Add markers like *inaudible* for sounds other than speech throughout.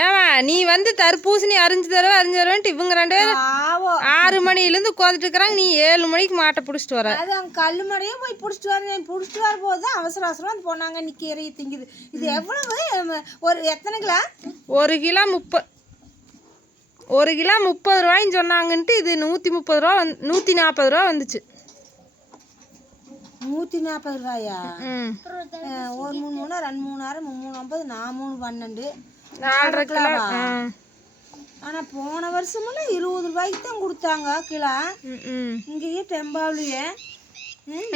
ஏமா நீ வந்து தர்பூசணி அரிஞ்சு தருவ அரிஞ்சு தருவன்ட்டு இவங்க ரெண்டு பேரும் ஆறு மணிலேருந்து உட்காந்துட்டு இருக்கிறாங்க. நீ ஏழு மணிக்கு மாட்டை பிடிச்சிட்டு வர. அது அங்கே கல் மடையும் போய் பிடிச்சிட்டு வரேன் பிடிச்சிட்டு வரும்போது தான் அவசர அவசரம் வந்து போனாங்க. நீ கீரையை திங்குது. இது எவ்வளவு ஒரு எத்தனை கிலோ? ஒரு கிலோ முப்ப ஒரு கிலோ முப்பது ரூபாய்ன்னு சொன்னாங்கன்ட்டு இது நூற்றி முப்பது ரூபா வந்து நூற்றி நாற்பது ரூபா வந்துச்சு. நூற்றி நாற்பது ரூபாயா? ஒரு மூணு மூணு ரெண்டு மூணு ஆறு மூணு ஒன்பது நான் மூணு பன்னெண்டு. நாலரை கிலோ ஆனால் போன வருஷமெல்லாம் இருபது ரூபாய்க்கு தான் கொடுத்தாங்க கிலோ. இங்கேயே டெம்பாவிலேயே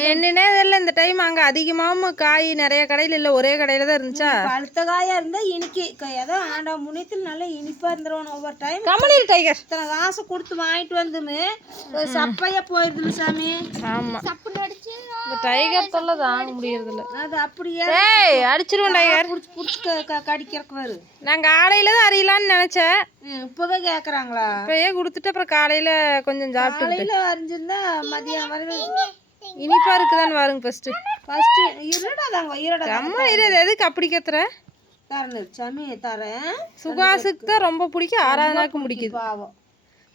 என்னன்னே தெரியல இந்த டைம் அங்கே அதிகமாகவும் காய் நிறைய கடையில் இல்லை ஒரே கடையில் தான் இருந்துச்சா? பழுத்த காயா இருந்தா இனிக்கி. க- ஏதோ ஆண்டா முனியத்தில் நல்லா இனிப்பா இருந்துருவோம் ஒவ்வொரு டைம் கமலீர் டைகர் இத்தனை காசு கொடுத்து வாங்கிட்டு வந்துமே. ஒரு சப்பையா போயிருதுல சாமி. ஆமாம் இந்த டைகர் தொல்லை தாங்க முடியறதில்ல. அது அப்படியே ஏய் அடிச்சிருவோம் டைகர் புடிச்சு புடிச்சு கடிக்கிறக்கு வரு நான் காலையில் தான் அறியலான்னு நினச்சேன். இப்பவே கேக்குறாங்களா? இப்பயே கொடுத்துட்டு அப்புறம் காலையில் கொஞ்சம் சாப்பிட்டு காலையில அறிஞ்சிருந்தா மதியம் வரைக்கும் இனிப்பா இருக்குதான்னு பாருங்க ஃபர்ஸ்ட் ஃபர்ஸ்ட் இருடாதாங்க இருடா அம்மா இரு எதுக்கு அப்படி கத்துற தரணும் சாமி தரேன். சுகாசுக்கு தான் ரொம்ப பிடிக்கும் ஆராதனாக்கும் பிடிக்குது பாவம்.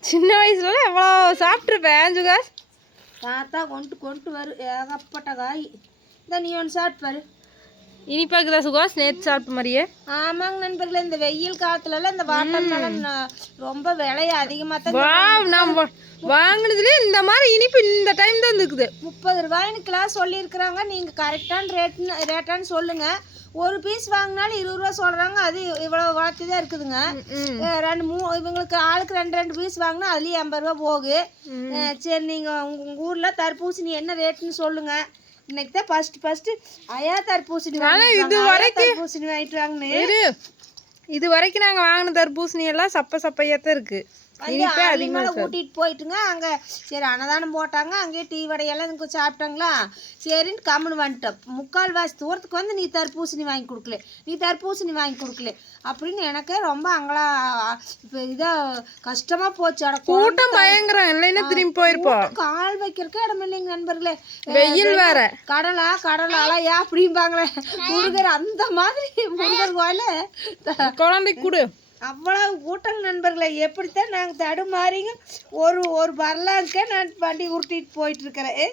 சின்ன வயசுல எவ்வளோ சாப்பிட்ருப்பேன் சுகாஸ்? தாத்தா கொண்டு கொண்டு வரு ஏகப்பட்ட காய். இந்த நீ ஒன்று சாப்பிட்டு பாரு. இனிப்பா இருக்குதா சுகாஸ் நேற்று சாப்பிட்ட மாதிரியே. ஆமாங்க நண்பர்களே இந்த வெயில் காலத்துலலாம் இந்த வாட்டர் மெலன் ரொம்ப விலை அதிகமாக தான் வா வா- வாங்குனதுலயே இந்த மாதிரி இனிப்பு இந்த டைம் தான் இருக்குது முப்பது ரூபாய்னுக்கெல்லாம் சொல்லியிருக்கிறாங்க. நீங்கள் கரெக்டான ரேட்னு ரேட்டான்னு சொல்லுங்கள் ஒரு பீஸ் வாங்கினாலும் இருபது ரூபா சொல்கிறாங்க அது இவ்வளோ வளர்த்தி தான் இருக்குதுங்க. ரெண்டு மூ இவங்களுக்கு ஆளுக்கு ரெண்டு ரெண்டு பீஸ் வாங்கினா அதுலேயும் எண்பது ரூபா போகுது. சரி நீங்கள் உங்கள் உங்கள் ஊரில் தர்பூசணி என்ன ரேட்டுன்னு சொல்லுங்கள் இன்னைக்கு தான் ஃபஸ்ட்டு ஃபஸ்ட்டு அயா தர்பூசணி வாங்க, அயா தர்பூசணி வாங்கிட்டு வாங்கன்னு இது வரைக்கும் நாங்கள் வாங்கின தர்பூசணி எல்லாம் சப்ப சப்பையாக இருக்கு. வந்து அதிகமாக கூட்டிகிட்டு போயிட்டுங்க. அங்கே சரி அன்னதானம் போட்டாங்க. அங்கேயே டீ வடையெல்லாம் எனக்கு சாப்பிட்டாங்களா? சரின்னு கம்முன்னு வந்துட்டோம். முக்கால் வாசி தூரத்துக்கு வந்து நீ தர்பூசணி வாங்கி கொடுக்கல. நீ தர்பூசணி வாங்கி கொடுக்கல. அப்படின்னு எனக்கே ரொம்ப அங்கெல்லாம் இப்போ இதாக கஷ்டமாக போச்சு. அட கூட்டம் பயங்கரம். இல்லைன்னா திரும்பி போயிருப்போம் கால் வைக்கிறக்கே இடம் இல்லைங்க நண்பர்களே. வெயில் வேற. கடலா கடலா அலையா அப்படிம்பாங்களே. முருகர் அந்த மாதிரி முருகர் கோயில த- குழந்தைக்கு கொடு. அவ்வளவு கூட்டம் நண்பர்களே எப்படித்தான் நாங்கள் தடுமாறிங்க ஒரு ஒரு வரலாறுக்கே நான் வண்டி உருட்டிட்டு போயிட்டு இருக்கிறேன். ஏ,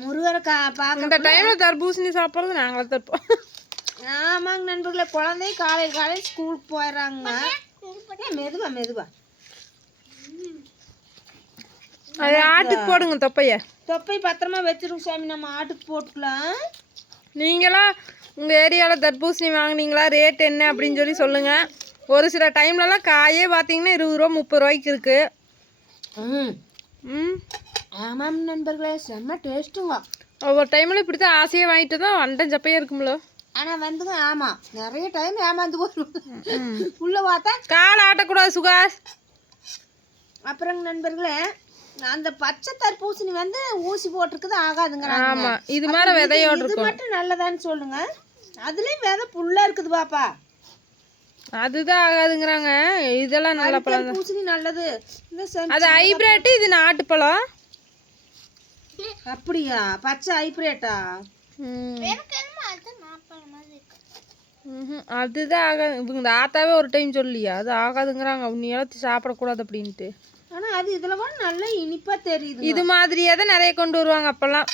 முருகரை கா பார்க்க இந்த டைம்ல தர்பூசணி சாப்பிட்றது நாங்களே தருப்போம் ஆமாங்க நண்பர்களே குழந்தை காலையில் காலையில் ஸ்கூலுக்கு போயிடுறாங்க. ஏ மெதுவா மெதுவா. அது ஆட்டுக்கு போடுங்க தொப்பைய. தொப்பை பத்திரமா வச்சிருங்க சாமி நம்ம ஆட்டுக்கு போட்டுக்கலாம். நீங்களாம் உங்கள் ஏரியாவில் தர்பூசணி வாங்குனீங்களா? ரேட் என்ன அப்படின்னு சொல்லி சொல்லுங்கள் ஒரு சில டைம்லலாம் காயே பார்த்தீங்கன்னா இருபது ரூபா முப்பது ரூபாய்க்கு இருக்கு. ம். ஆமாம் நண்பர்களே செம்ம டேஸ்ட்டுங்க ஒவ்வொரு டைமில் இப்படி தான் ஆசையாக வாங்கிட்டு தான் வண்டன் சப்பையாக இருக்கும்ல. ஆனால் வந்துங்க ஆமாம் நிறைய டைம் ஏமாந்து போகும் உள்ள பார்த்தா கால் ஆட்டக்கூடாது சுகாஸ் அப்புறங்க நண்பர்களே அந்த பச்சை தர்பூசணி வந்து ஊசி போட்டிருக்குது ஆகாதுங்கிறாங்க ஆமாம் இது மாதிரி விதையோடு இது இருக்கும். மட்டும் நல்லதான்னு சொல்லுங்க. அதுலயும் விதை புல்லா இருக்குது பாப்பா. அதுதான் ஆகாதுங்கிறாங்க. இதெல்லாம் நல்ல பழம் தர்பூசணி நல்லது. அது ஹைப்ரேட்டு இது நாட்டுப்பழம் அப்படியா? பச்சை ஹைப்ரேட்டா? ம். ம்ஹும். அதுதான் ஆகாது. இவங்க இந்த ஆத்தாவே ஒரு டைம் சொல்லியா? அது ஆகாதுங்கிறாங்க. உன்னை இழத்து சாப்பிடக்கூடாது அப்படின்ட்டு. ஆனா அது இதுல கூட நல்ல இனிப்பா தெரியுது இது மாதிரியே தான் நிறைய கொண்டு வருவாங்க அப்போல்லாம்.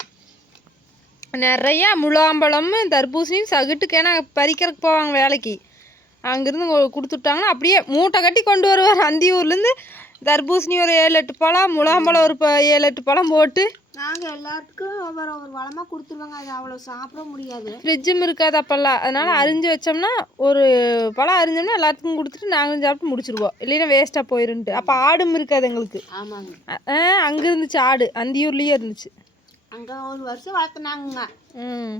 நிறைய முலாம்பழம் தர்பூசணியும் சகுட்டுக்கு ஏன்னா பறிக்கிறதுக்கு போவாங்க வேலைக்கு. அங்கேருந்து கொடுத்துட்டாங்கன்னா அப்படியே மூட்டை கட்டி கொண்டு வருவார். அந்தியூர்லேருந்து தர்பூசணி ஒரு ஏழு எட்டு பழம் முலாம்பழம் ஒரு ப- ஏழு எட்டு பழம் போட்டு நாங்க எல்லாத்துக்கும் ஒவ்வொரு ஒவ்வொரு வளமா கொடுத்துருவாங்க. அது அவ்வளவு சாப்பிட முடியாது. ஃப்ரிட்ஜும் இருக்காது அப்போல்லாம். அதனால் அரிஞ்சு வச்சோம்னா ஒரு பழம் அரிஞ்சோம்னா எல்லாத்துக்கும் கொடுத்துட்டு நாங்களும் சாப்பிட்டு முடிச்சிருவோம். இல்லைன்னா வேஸ்ட்டாக போயிருன்ட்டு. அப்போ ஆடும் இருக்காது எங்களுக்கு. ஆமாங்க. அங்கே இருந்துச்சு ஆடு. அந்தியூர்லேயே இருந்துச்சு. அங்க ஒரு வருஷம் வளர்த்துனாங்க ம்.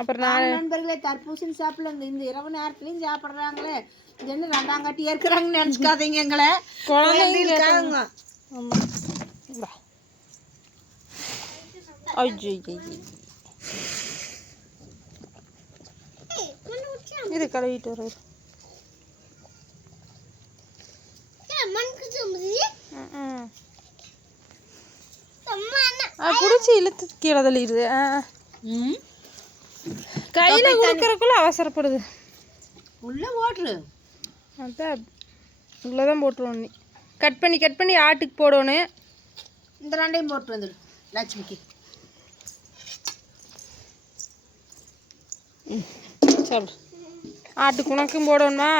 அப்புறம் நான் நண்பர்களே தர்பூசணி சாப்பிடல இந்த இரவு நேரத்துலயும் சாப்பிடுறாங்களே. இது என்ன ரெண்டாம் கட்டியா இருக்கிறாங்கன்னு நினைச்சுக்காதீங்க எங்களை. குழந்தைங்களுக்காக ஆமாம் ஐயோ இது கழுவிட்டு வர. பிடிச்சி இழுத்து கீழே தள்ளிடுது. ஆ. ம். கையில் கொடுக்கறக்குள்ள அவசரப்படுது. உள்ள ஓட்டுரு. அதான் இவ்வளோ தான் போட்டுருவோம் நீ. கட் பண்ணி கட் பண்ணி ஆட்டுக்கு போடணும். இந்த ரெண்டையும் போட்டு வந்துடு லட்சுமிக்கு. சொல். ஆட்டுக்கு உனக்கும் போடணுமா?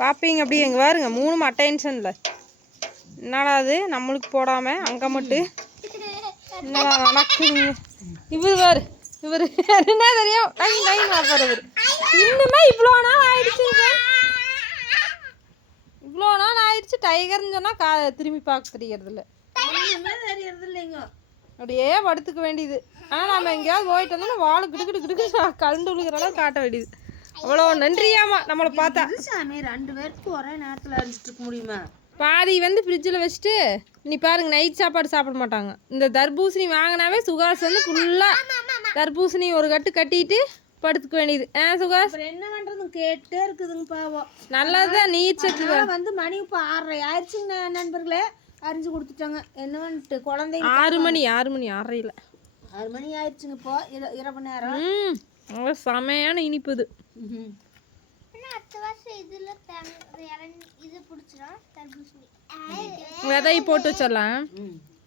பார்ப்பீங்க அப்படி எங்கே பாருங்க மூணு அட்டென்ஷனில் என்னடா அது? நம்மளுக்கு போடாமல் அங்கே மட்டும். என்னடா நடக்குதுங்க இவர் பாரு இவர். என்ன தெரியும்? டைம் டைம் இன்னுமே இவ்வளோ நாள் ஆயிடுச்சு இவர். இவ்வளோ ஆயிடுச்சு டைகர்னு சொன்னால் கா திரும்பி பார்க்க தெரியறது இல்லை ஒண்ணுமே தெரியறது இல்லைங்க அப்படியே படுத்துக்க வேண்டியது. ஆனால் நம்ம எங்கேயாவது போயிட்டு வந்தோம்னா வாழை கிடு கிடு கிடு கலந்து *laughs* விழுகிற அளவுக்கு காட்ட வேண்டியது. அவ்வளோ நன்றியாமா நம்மளை பார்த்தா. சாமி ரெண்டு பேருக்கு ஒரே நேரத்தில் அடிச்சிட்டு இருக்க முடியுமா? பாதி வந்து ஃப்ரிட்ஜில் வச்சுட்டு நீ பாருங்க நைட் சாப்பாடு சாப்பிட மாட்டாங்க. இந்த தர்பூசணி வாங்கினாவே சுகாஸ் வந்து ஃபுல்லாக தர்பூசணி ஒரு கட்டு கட்டிட்டு படுத்துக்க வேண்டியது. ஆ அப்புறம் என்ன பண்ணுறதுன்னு கேட்டே இருக்குதுங்க பாவம். நல்லதுதான் அதனால வந்து மணி இப்போ ஆறரை ஆயிடுச்சுங்க நண்பர்களே. அரிஞ்சு கொடுத்துட்டாங்க. என்ன பண்ணிட்டு குழந்தைங்க ஆறு மணி ஆறு மணி ஆறரையில். ஆறு மணி ஆயிடுச்சுங்க இப்போ இர- இரவு நேரம். ம் செமையான இனிப்பு இது. விதை போட்டு வச்சிடலாம். ம்.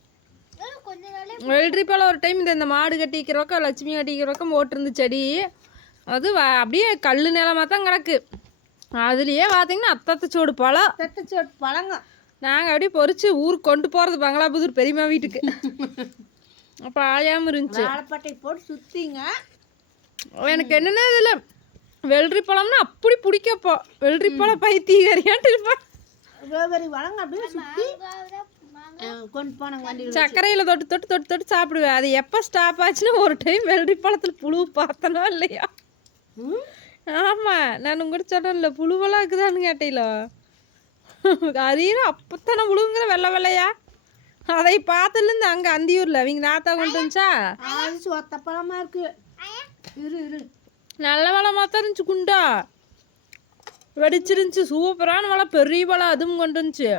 வெள்ளரி பழம் ஒரு டைம் இந்த இந்த மாடு கட்டிக்கிற பக்கம் லட்சுமி கட்டிக்கிற பக்கம் போட்டிருந்து செடி. அது அப்படியே கல் நிலமாக தான் கிடக்கு. அதுலேயே பார்த்தீங்கன்னா அத்தத்தை சோடு பழம். தெத்தச்சோட்டு பழங்க. நாங்கள் அப்படியே பொறிச்சு ஊருக்கு கொண்டு போகிறது பங்களாபுதூர் பெரியம்மா வீட்டுக்கு. அப்போ ஆயாமல் இருந்துச்சு. வாழைப்பட்டை போட்டு சுத்திங்க. எனக்கு என்னென்ன இதில் வெள்ளரி பழம்னா அப்படி பிடிக்கப்போ வெள்ளரி பழம் பைத்தியக்காரியான்ட்டு இருப்பேன் அப்படியே ஆ, கொண்டு போனாங்க வண்டியில் சர்க்கரையில் தொட்டு தொட்டு தொட்டு தொட்டு சாப்பிடுவேன். அது எப்போ ஸ்டாப் ஆச்சுன்னா ஒரு டைம் வெள்ளரி பழத்தில் புழு பார்த்தனோ இல்லையா. ஆமாம் நான் உங்கள்கிட்ட சொன்னேன்ல புழுவெல்லாம் இருக்குதான்னு கேட்டீங்களோ அரியரும் அப்போத்தானே புழுங்கிற வெள்ளை வெள்ளையா? அதை பார்த்ததுலேருந்து அங்கே அந்தியூரில் அவங்க நாத்தா கொண்டு வந்துச்சா? அது சொத்த பழமா இருக்கு. இரு இரு. நல்ல வளமாக தான் இருந்துச்சு குண்டா. வெடிச்சிருந்துச்சு. சூப்பரான வளம் பெரிய வளம் அதுவும் கொண்டு வந்துச்சு.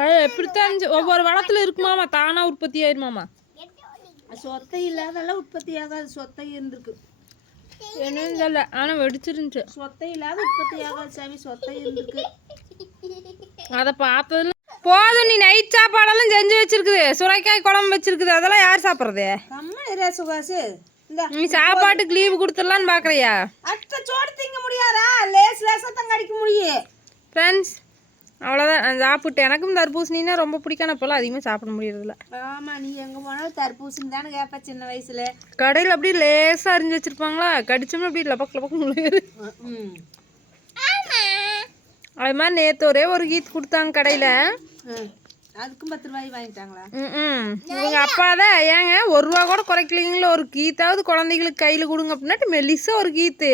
இருந்துச்சு ஒவ்வொரு வளத்தில் இருக்குமாமா. தானாக உற்பத்தி ஆயிருமாமா? சொத்தை இல்லாதெல்லாம் உற்பத்தி ஆகாது. சொத்தை இருந்திருக்கு. என்னன்னு தெரியல. ஆனால் வெடிச்சிருந்துச்சு. சொத்தை இல்லாத உற்பத்தி ஆகாது சாமி. சொத்தை இருந்திருக்கு. அதை பார்த்ததுல போதும். நீ நைட் சாப்பாடெல்லாம் செஞ்சு வச்சிருக்குது. சுரைக்காய் குழம்பு வச்சிருக்குது. அதெல்லாம் யார் சாப்பிட்றது? இரே சுகாசு நீ சாப்பாட்டுக்கு லீவு கொடுத்துடலான்னு பார்க்குறியா? அத்தை சோடு திங்க முடியாதா? லேஸ் லேசா தான் கடிக்க முடியும். ஃப்ரெண்ட்ஸ் அவ்வளோதான் சாப்பிட்டு எனக்கும் தர்பூசணின்னா ரொம்ப பிடிக்கான இப்போல்லாம் அதிகமாக சாப்பிட முடியறதில்ல. ஆமா நீ எங்க போனாலும் தர்பூசணி தானே கேட்ப சின்ன வயசுல. கடையில் அப்படியே லேசாக அரிஞ்சு வச்சிருப்பாங்களா? கடிச்சோம்னா அப்படியே லபக் லபக் முழுகுது ம் அது மாதிரி நேற்று ஒரே ஒரு கீத் கொடுத்தாங்க கடையில். ம். அதுக்கும் பத்து ரூபாய் வாங்கிட்டாங்களா? ம் இவங்க அப்பா தான் ஏங்க ஒரு ரூபா கூட குறைக்கலீங்களோ? ஒரு கீத்தாவது குழந்தைகளுக்கு கையில் கொடுங்க அப்படின்னாட்டு மெல்லிசா ஒரு கீத்து.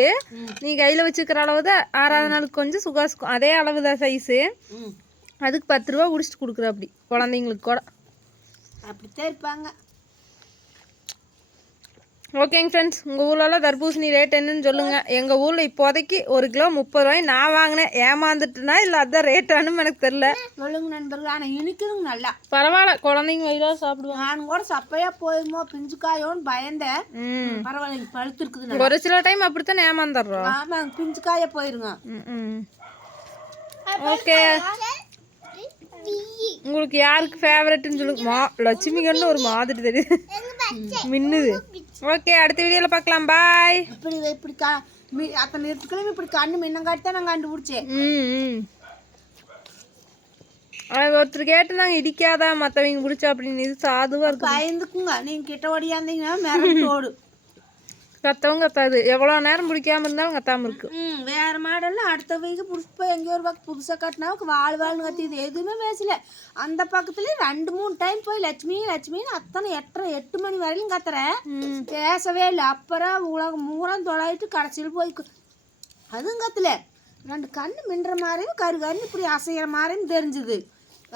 நீ கையில் வச்சுக்கிற அளவு தான். ஆறாவது நாளுக்கு கொஞ்சம் சுகாசுக்கும் அதே அளவு தான் சைஸு அதுக்கு பத்து ரூபா குடிச்சிட்டு கொடுக்குற அப்படி குழந்தைங்களுக்கு கூட. அப்படித்தான் இருப்பாங்க. ஓகேங்க ஃப்ரெண்ட்ஸ் உங்கள் ஊர்லலாம் தர்பூசணி ரேட் என்னன்னு சொல்லுங்கள் எங்கள் ஊரில் இப்போதைக்கு ஒரு கிலோ முப்பது ரூபாய் நான் வாங்கினேன். ஏமாந்துட்டுனா இல்லை அதான் ரேட்டானு எனக்கு தெரில சொல்லுங்க நண்பர்கள் ஆனா இனிக்குதுங்க நல்லா. பரவாயில்ல குழந்தைங்க வயிறாக சாப்பிடுவாங்க. நான் கூட சப்பையா போயிருமோ பிஞ்சு காயோன்னு பயந்தேன். ம். பரவாயில்ல பழுத்து இருக்குது நல்லா. ஒரு சில டைம் அப்படித்தான் ஏமாந்துடுறோம். ஆமாங்க பிஞ்சு காயா போயிருங்க. ம் ஓகே. உங்களுக்கு யாருக்கு ஃபேவரட்னு சொல்லுங்க. மா லட்சுமிகள்னு ஒரு மாதிரி தெரியுது. மின்னுது. ஓகே அடுத்த வீடியோவில் பார்க்கலாம். பாய் இப்படி இப்படி கா மி- அத்தனை நேரத்துக்குள்ள இப்படி கண்ணு மின்னங்காட்டி தான் நான் கண்டுபிடிச்சேன். ம் ஒருத்தர் கேட்டு நாங்கள் இடிக்காதா மற்றவங்க பிடிச்சா அப்படின்னு. இது சாதுவாக இருக்கு. பயந்துக்குங்க. நீங்க கிட்ட ஓடியாந்தீங்கன்னா மிரண்டு ஓடும். *laughs* கத்தவும் கத்தாது. எவ்வளோ நேரம் பிடிக்காம இருந்தாலும் கத்தாமல் இருக்கு. ம் வேற மாடெல்லாம் அடுத்த வீக்கு புடிச்சு போய் எங்கேயோ ஒரு பக்கம் புதுசாக கட்டினாவுக்கு வாழ் வாழ்னு கத்திது. எதுவுமே பேசல. அந்த பக்கத்துலேயும் ரெண்டு மூணு டைம் போய் லட்சுமி லட்சுமின்னு அத்தனை எட்டரை எட்டு மணி வரையிலும் கத்துறேன் பேசவே இல்லை. அப்புறம் உலகம் மூரம் தொலைட்டு கடைசியில் போய் அதுவும் கத்துல. ரெண்டு கண்ணு மின்ற மாதிரியும் கரு கண்ணு இப்படி அசைகிற மாதிரியும் தெரிஞ்சுது.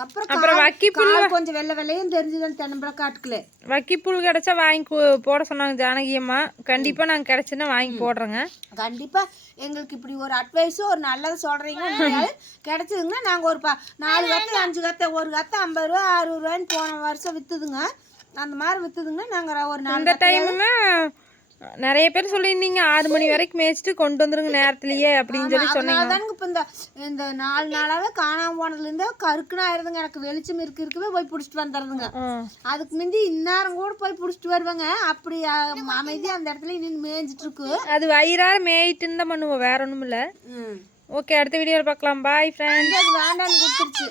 அப்புறம் வக்கிப்புல் கொஞ்சம் வெள்ளை வெள்ளையும் தெரிஞ்சுது தென்னம்பழம் காட்டுக்குள்ள. வக்கிப்புல் கிடைச்சா வாங்கி போட சொன்னாங்க ஜானகி அம்மா. கண்டிப்பாக நாங்கள் கிடைச்சுன்னா வாங்கி போடுறோங்க. கண்டிப்பா எங்களுக்கு இப்படி ஒரு அட்வைஸும் ஒரு நல்லது சொல்றீங்கன்னா கிடைச்சதுங்கன்னா நாங்க ஒரு ப நாலு கத்தை அஞ்சு கத்தை ஒரு கத்தை ஐம்பது ரூபா அறுபது ரூபான்னு போன வருஷம் வித்துதுங்க. அந்த மாதிரி வித்துதுங்கன்னா நாங்க ஒரு நாலு டைமுங்க நிறைய பேர் சொல்லியிருந்தீங்க ஆறு மணி வரைக்கும் மேய்ச்சிட்டு கொண்டு வந்துருங்க நேரத்துலயே அப்படின்னு சொல்லி சொன்னீங்க. இப்போ இந்த இந்த நாலு நாளாவே காணாம போனதுலேருந்து கருக்குன்னு ஆயிருதுங்க. எனக்கு வெளிச்சம் இருக்கு இருக்கவே போய் பிடிச்சிட்டு வந்துடுறதுங்க. ஆ. அதுக்கு முந்தி இந்நேரம் கூட போய் பிடிச்சிட்டு வருவாங்க. அப்படி அமைதியாக அந்த இடத்துல நின்று மேய்ஞ்சிட்டு இருக்கு. அது வயிறார மேயிட்டுன்னு தான் பண்ணுவோம் வேற ஒன்றும் இல்லை ஓகே அடுத்த வீடியோவில் பார்க்கலாம். பாய் ஃப்ரெண்ட் அது வேண்டான்னு கொடுத்துருச்சு.